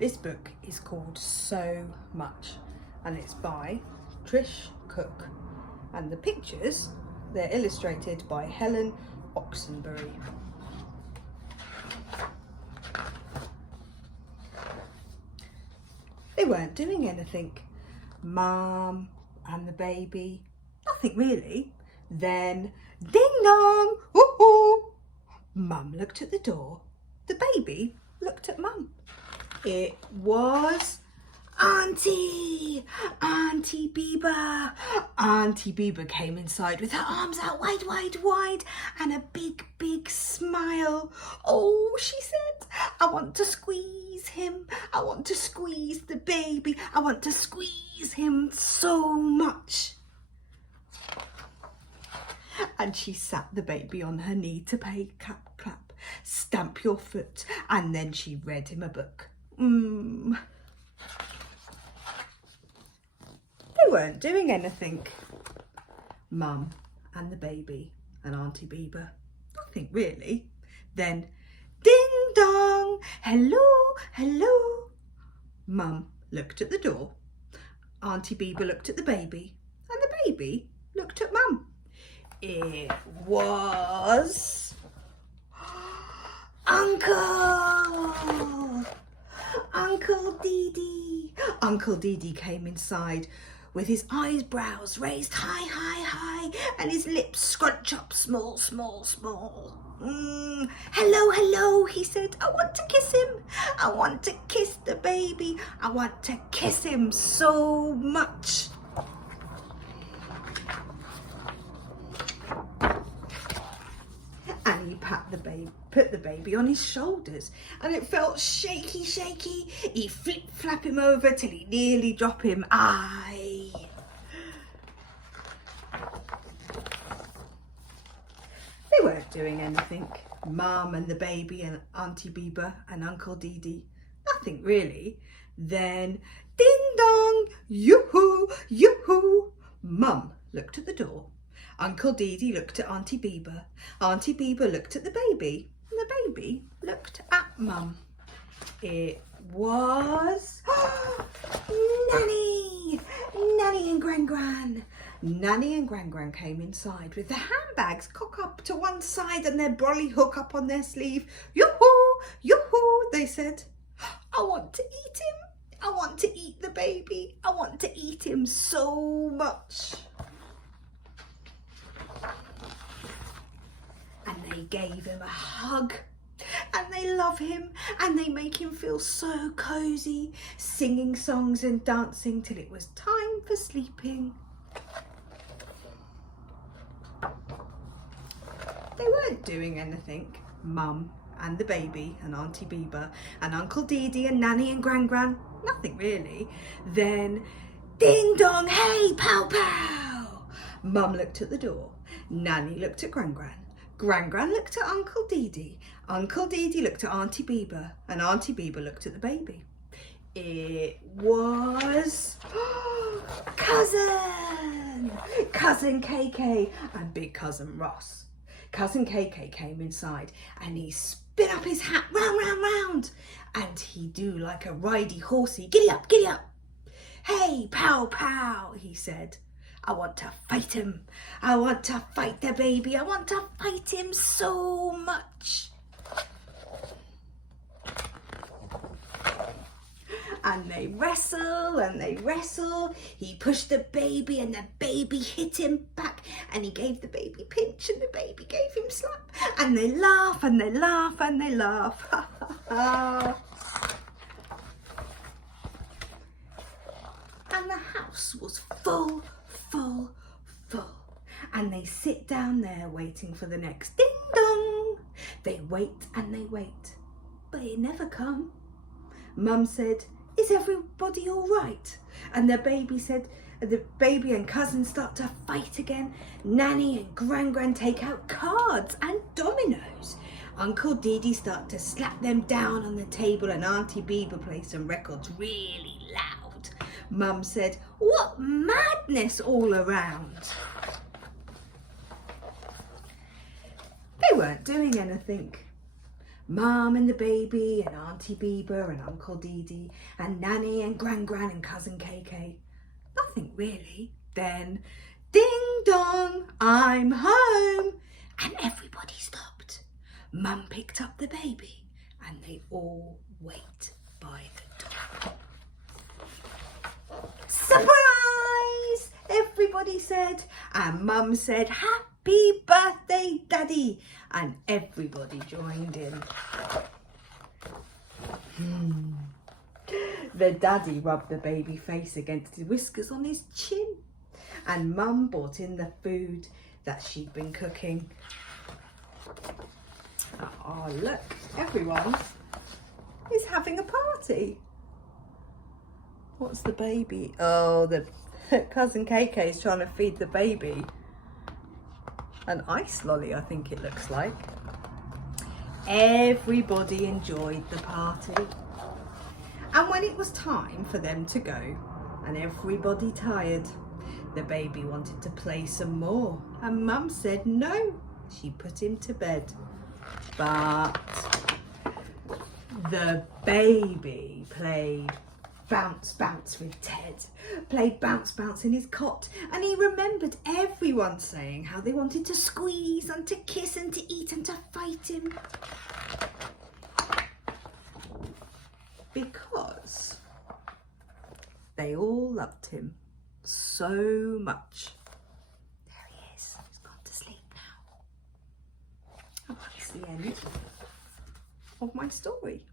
This book is called So Much and it's by Trish Cook, and the pictures, they're illustrated by Helen Oxenbury. They weren't doing anything. Mum and the baby, nothing really. Then, ding dong, woohoo! Mum looked at the door. The baby looked at Mum. It was Auntie Bieber. Auntie Bieber came inside with her arms out wide, wide, wide and a big, big smile. Oh, she said, I want to squeeze him. I want to squeeze the baby. I want to squeeze him so much. And she sat the baby on her knee to play clap, clap, stamp your foot, and then she read him a book. They weren't doing anything. Mum and the baby and Auntie Bieber, nothing really. Then, ding dong, hello, hello. Mum looked at the door. Auntie Bieber looked at the baby, and the baby looked at Mum. It was Uncle Dee. Uncle Dee came inside with his eyebrows raised high, high, high and his lips scrunch up small, small, small. Hello, hello, he said. I want to kiss him. I want to kiss the baby. I want to kiss him so much. And he put the baby on his shoulders, and it felt shaky, shaky. He flap him over till he nearly dropped him. Aye. They weren't doing anything. Mum and the baby and Auntie Bieber and Uncle Dee, nothing really. Then, ding dong, yoo-hoo, yoo-hoo. Mum looked at the door. Uncle Dee looked at Auntie Bieber. Auntie Bieber looked at the baby. And the baby looked at Mum. It was Nanny and Gran. Nanny and Gran came inside with their handbags cocked up to one side and their brolly hook up on their sleeve. Yoo-hoo, yoo-hoo, they said. I want to eat him. I want to eat the baby. I want to eat him so much. And they gave him a hug, and they love him, and they make him feel so cosy, singing songs and dancing till it was time for sleeping. They weren't doing anything. Mum and the baby and Auntie Bieber and Uncle Dee and Nanny and Gran, nothing really. Then, ding dong, hey, pow pow. Mum looked at the door. Nanny looked at Gran. Gran looked at Uncle Dee. Uncle Dee looked at Auntie Bieber, and Auntie Bieber looked at the baby. It was Cousin KK and Big Cousin Ross. Cousin KK came inside and he spin up his hat round, and he do like a ridey horsey. Giddy up, giddy up. Hey, pow pow, he said. I want to fight him. I want to fight the baby. I want to fight him so much. And they wrestle. He pushed the baby and the baby hit him back, and he gave the baby pinch and the baby gave him slap. And they laugh and they laugh and they laugh. Ha ha ha. And the house was full. And they sit down there waiting for the next ding dong. They wait and they wait, but it never come. Mum said, is everybody all right? And the baby and cousin start to fight again. Nanny and Gran take out cards and dominoes. Uncle Dee start to slap them down on the table, and Auntie Bieber play some records really loud. Mum said, what madness all around. They weren't doing anything. Mum and the baby and Auntie Bieber and Uncle Dee Dee and Nanny and Gran Gran and Cousin KK. Nothing really. Then, ding dong, I'm home. And everybody stopped. Mum picked up the baby and they all wait by the door. Surprise! Everybody said, and Mum said, Happy birthday, Daddy! And everybody joined in. The daddy rubbed the baby face against his whiskers on his chin, and Mum brought in the food that she'd been cooking. Oh, look, everyone is having a party. What's the baby? Oh, the Cousin KK is trying to feed the baby an ice lolly, I think it looks like. Everybody enjoyed the party. And when it was time for them to go, and everybody tired, the baby wanted to play some more. And Mum said no, she put him to bed. But the baby played bounce bounce with Ted, played bounce bounce in his cot, and he remembered everyone saying how they wanted to squeeze and to kiss and to eat and to fight him. Because they all loved him so much. There he is, he's gone to sleep now. And that's the end of my story.